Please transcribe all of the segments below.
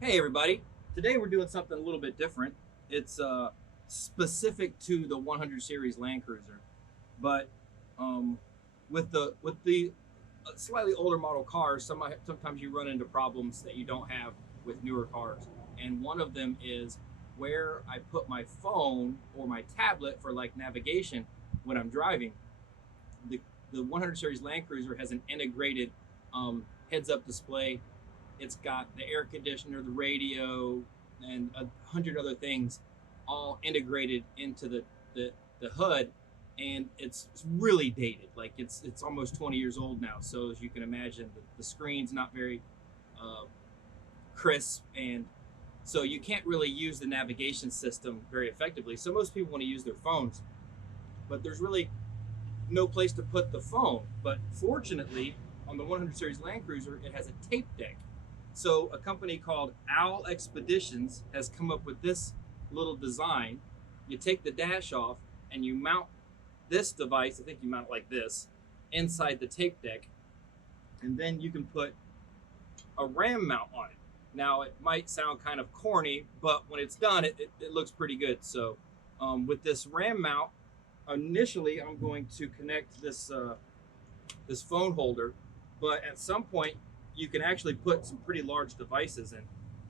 Hey everybody! Today we're doing something a little bit different. It's specific to the 100 series Land Cruiser, but um, with the slightly older model cars, sometimes you run into problems that you don't have with newer cars, and one of them is where I put my phone or my tablet for like navigation when I'm driving. The the 100 series Land Cruiser has an integrated heads-up display. It's got the air conditioner, the radio, and 100 other things all integrated into the HUD, and it's really dated. Like it's almost 20 years old now. So as you can imagine, the screen's not very uh, crisp, and so you can't really use the navigation system very effectively. So most people want to use their phones, but there's really no place to put the phone. But fortunately, on the 100 series Land Cruiser, it has a tape deck. So a company called Owl Expeditions has come up with this little design. You take the dash off and you mount this device. I think you mount it like this inside the tape deck, and then you can put a RAM mount on it. Now it might sound kind of corny, but when it's done, it looks pretty good. So with this RAM mount, initially I'm going to connect this phone holder, but at some point you can actually put some pretty large devices in.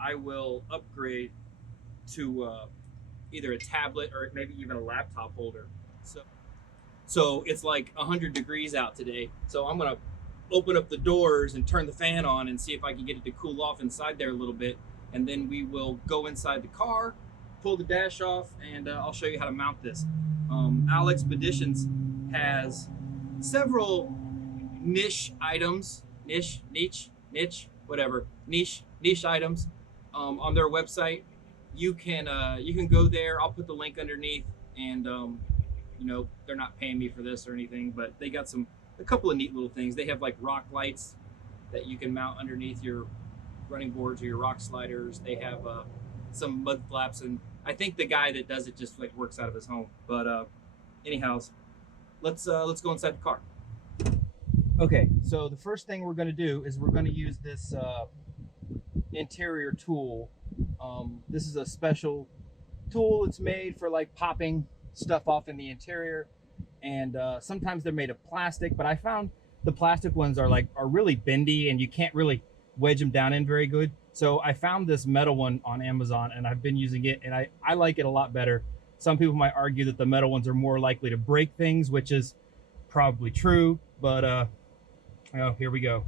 I will upgrade to either a tablet or maybe even a laptop holder. So so it's like 100 degrees out today. So I'm gonna open up the doors and turn the fan on and see if I can get it to cool off inside there a little bit. And then we will go inside the car, pull the dash off, and I'll show you how to mount this. Owl Expeditions has several niche items, whatever, niche items on their website. You can go there. I'll put the link underneath, and they're not paying me for this or anything, but they got a couple of neat little things. They have like rock lights that you can mount underneath your running boards or your rock sliders. They have some mud flaps, and I think the guy that does it just like works out of his home. But anyhow, let's go inside the car. Okay, so the first thing we're going to do is we're going to use this interior tool. This is a special tool. It's made for like popping stuff off in the interior, and sometimes they're made of plastic. But I found the plastic ones are really bendy, and you can't really wedge them down in very good. So I found this metal one on Amazon, and I've been using it, and I like it a lot better. Some people might argue that the metal ones are more likely to break things, which is probably true, but oh, here we go.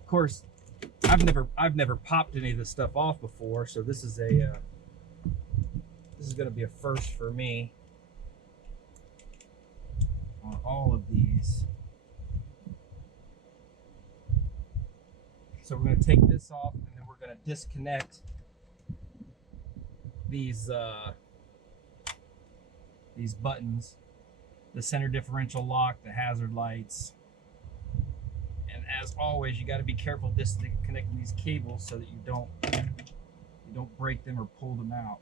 Of course, I've never popped any of this stuff off before, so this is going to be a first for me on all of these. So we're going to take this off, and then we're going to disconnect these buttons, the center differential lock, the hazard lights. And as always, you got to be careful disconnecting these cables so that you don't break them or pull them out.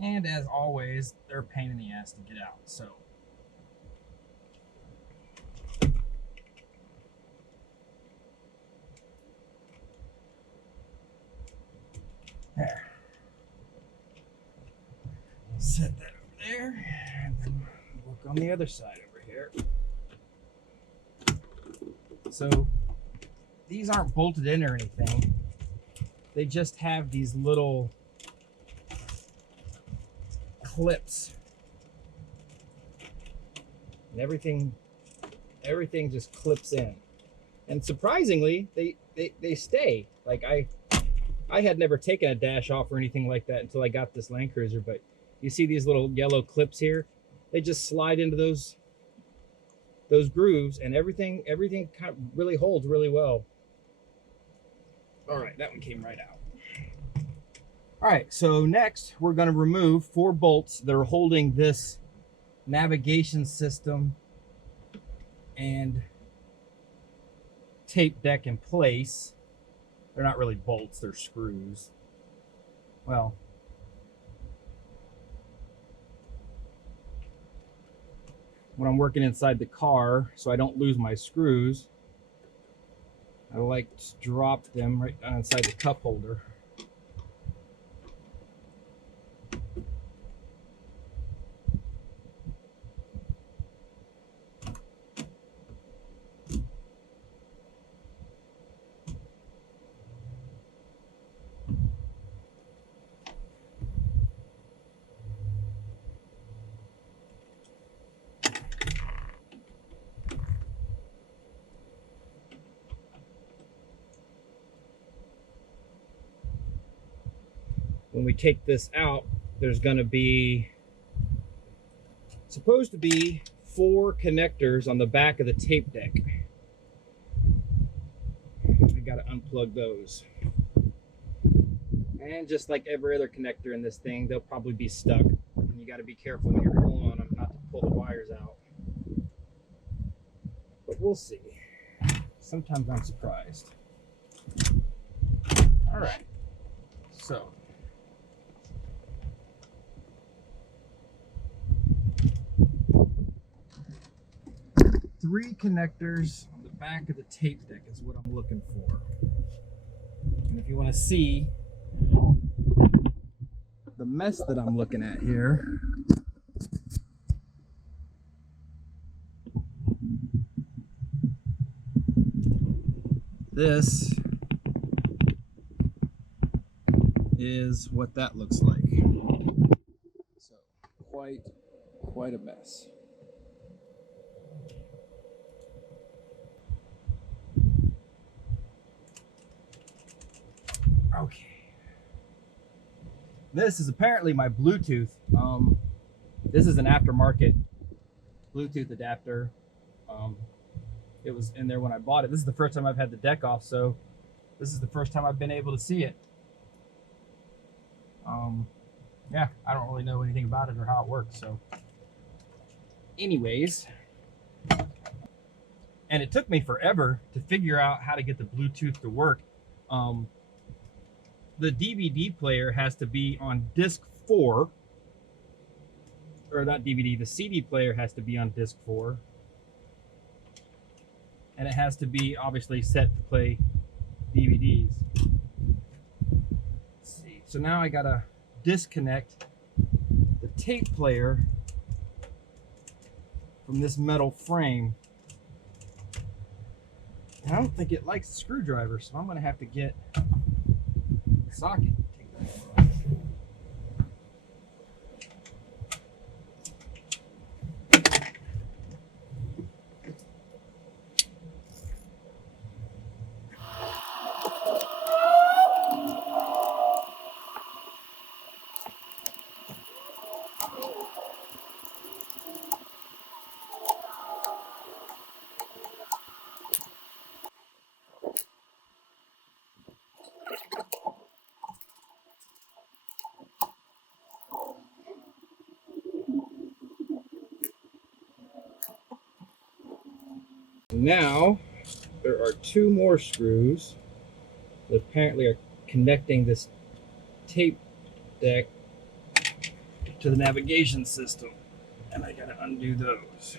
And as always, they're a pain in the ass to get out. So there. Set that over there, and then work on the other side over here. So these aren't bolted in or anything. They just have these little clips, and everything just clips in. And surprisingly, they stay. Like I had never taken a dash off or anything like that until I got this Land Cruiser, but you see these little yellow clips here? They just slide into those grooves, and everything kind of really holds really well. All right, that one came right out. All right, so next we're going to remove 4 bolts that are holding this navigation system and tape deck in place. They're not really bolts, they're screws. Well, when I'm working inside the car, so I don't lose my screws, I like to drop them right down inside the cup holder. When we take this out, there's going to be supposed to be 4 connectors on the back of the tape deck. I got to unplug those. And just like every other connector in this thing, they'll probably be stuck. And you got to be careful when you're pulling on them not to pull the wires out. But we'll see. Sometimes I'm surprised. All right. So. Three connectors on the back of the tape deck is what I'm looking for. And if you want to see the mess that I'm looking at here, this is what that looks like. So quite a mess. Okay. This is apparently my Bluetooth. This is an aftermarket Bluetooth adapter. It was in there when I bought it. This is the first time I've had the deck off, so this is the first time I've been able to see it. Yeah, I don't really know anything about it or how it works, so. Anyways, and it took me forever to figure out how to get the Bluetooth to work. The DVD player has to be on disc 4, or not DVD, the CD player has to be on disc 4, and it has to be obviously set to play DVDs. Let's see, so now I gotta disconnect the tape player from this metal frame. And I don't think it likes the screwdriver, so I'm gonna have to get socket. Now there are 2 more screws that apparently are connecting this tape deck to the navigation system, and I gotta undo those.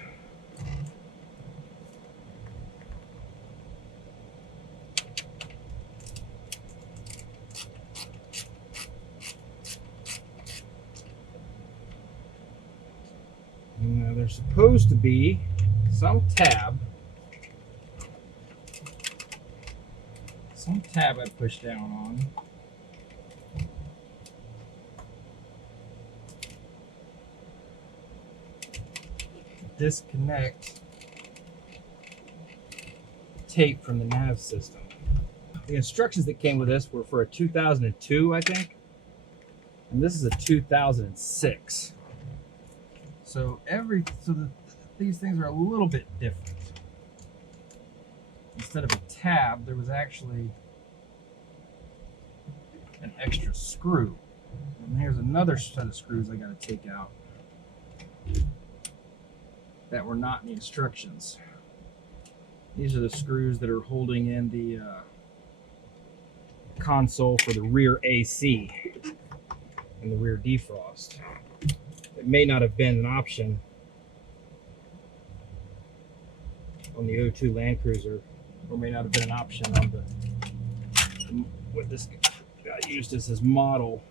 Now there's supposed to be some tab I push down on. Disconnect tape from the nav system. The instructions that came with this were for a 2002, I think, and this is a 2006. So these things are a little bit different. Instead of a tab, there was actually an extra screw. And here's another set of screws I got to take out that were not in the instructions. These are the screws that are holding in the console for the rear AC and the rear defrost. It may not have been an option on the 02 Land Cruiser, or may not have been an option on the what this guy used as his model.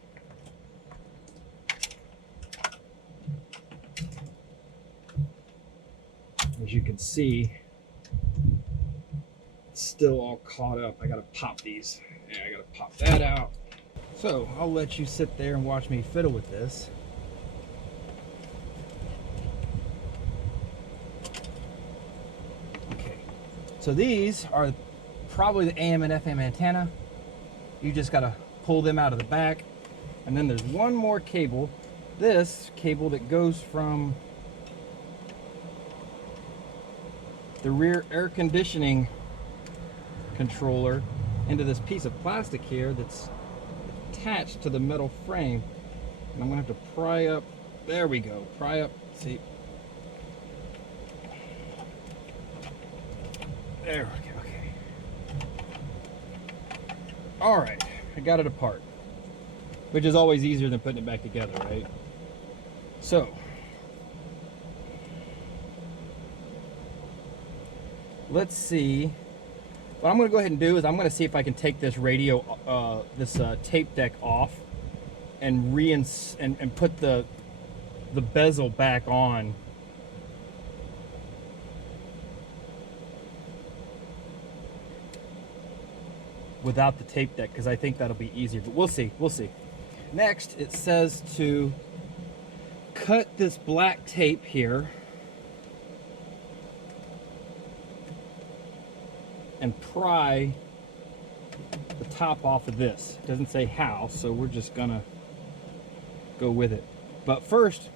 As you can see, it's still all caught up. I gotta pop these. Yeah, I gotta pop that out. So I'll let you sit there and watch me fiddle with this. Okay, so these are probably the AM and FM antenna. You just gotta pull them out of the back. And then there's one more cable. This cable that goes from the rear air conditioning controller into this piece of plastic here that's attached to the metal frame. And I'm gonna have to pry up, there we go, pry up, see. There we go, okay. All right, I got it apart, which is always easier than putting it back together, right? So, let's see. What I'm going to go ahead and do is I'm going to see if I can take this radio, this tape deck off, and and put the bezel back on. Without the tape deck, because I think that'll be easier. But we'll see. We'll see. Next, it says to cut this black tape here and pry the top off of this. It doesn't say how, so we're just gonna go with it. But first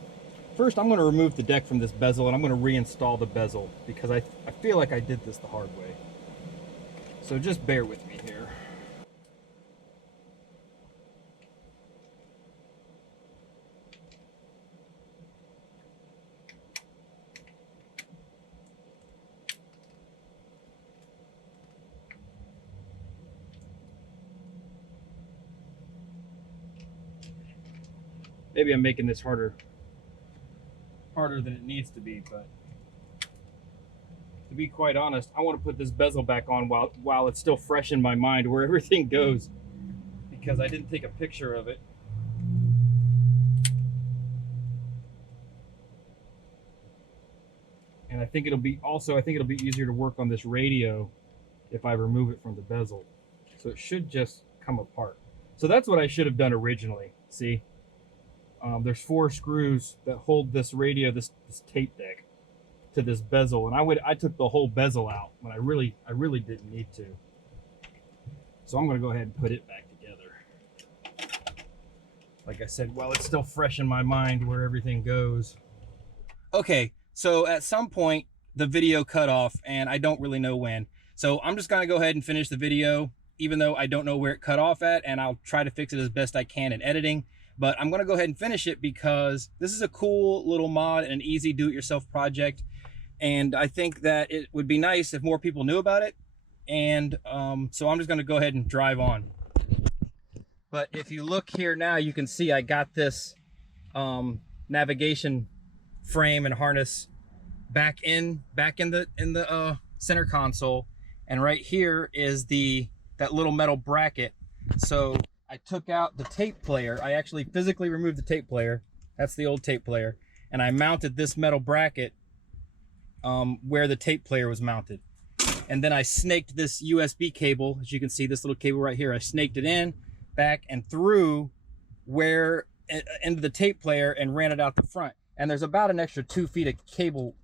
I'm gonna remove the deck from this bezel, and I'm gonna reinstall the bezel, because I feel like I did this the hard way. So just bear with me here. Maybe I'm making this harder than it needs to be, but to be quite honest, I want to put this bezel back on while it's still fresh in my mind where everything goes, because I didn't take a picture of it. And I think it'll be easier to work on this radio if I remove it from the bezel. So it should just come apart. So that's what I should have done originally. See? There's 4 screws that hold this radio, this tape deck, to this bezel, and I took the whole bezel out when I really didn't need to. So I'm going to go ahead and put it back together. Like I said, while it's still fresh in my mind where everything goes. Okay, so at some point the video cut off, and I don't really know when. So I'm just going to go ahead and finish the video, even though I don't know where it cut off at, and I'll try to fix it as best I can in editing. But I'm going to go ahead and finish it because this is a cool little mod and an easy do-it-yourself project. And I think that it would be nice if more people knew about it. And so I'm just going to go ahead and drive on. But if you look here now, you can see I got this navigation frame and harness back in the center console. And right here is that little metal bracket. So I took out the tape player. I actually physically removed the tape player. That's the old tape player. And I mounted this metal bracket where the tape player was mounted. And then I snaked this USB cable. As you can see, this little cable right here, I snaked it in, back, and through into the tape player and ran it out the front. And there's about an extra 2 feet of cable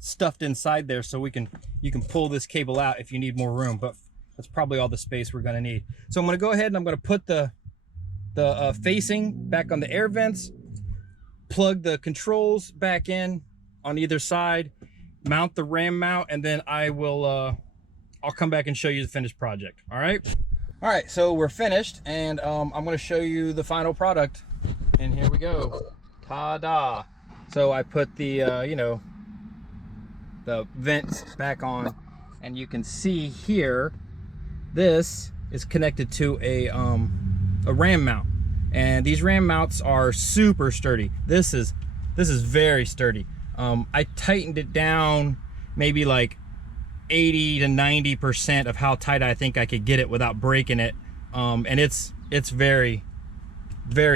stuffed inside there, so you can pull this cable out if you need more room. But that's probably all the space we're gonna need. So I'm gonna go ahead and I'm gonna put the facing back on the air vents, plug the controls back in on either side, mount the RAM mount, and then I'll come back and show you the finished project. All right. All right, so we're finished, and I'm going to show you the final product. And here we go. Ta-da! So I put the, you know, the vents back on, and you can see here, this is connected to a ram mount, and these ram mounts are super sturdy. This is very sturdy. I tightened it down maybe like 80 to 90% of how tight I think I could get it without breaking it, and it's very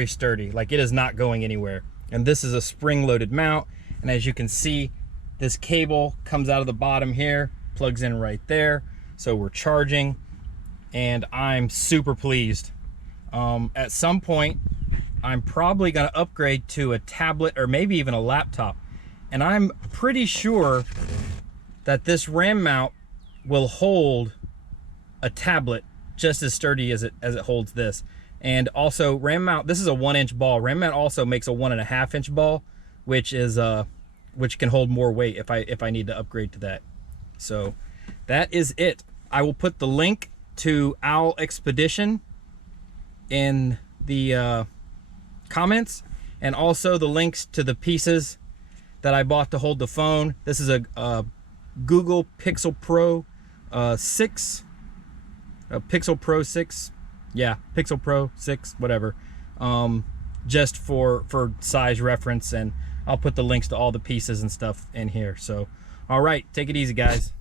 sturdy. Like, it is not going anywhere. And this is a spring-loaded mount, and as you can see, this cable comes out of the bottom here, plugs in right there, so we're charging, and I'm super pleased. At some point, I'm probably gonna upgrade to a tablet or maybe even a laptop, and I'm pretty sure that this ram mount will hold a tablet just as sturdy as it holds this. And also, ram mount, this is a 1-inch ball. Ram mount also makes a 1.5-inch ball, which is which can hold more weight if I need to upgrade to that. So that is it. I will put the link to Owl Expedition in the comments, and also the links to the pieces that I bought to hold the phone. This is a Google Pixel Pro 6, Pixel Pro 6, yeah, Pixel Pro 6, whatever, just for size reference, and I'll put the links to all the pieces and stuff in here. So, all right, take it easy, guys.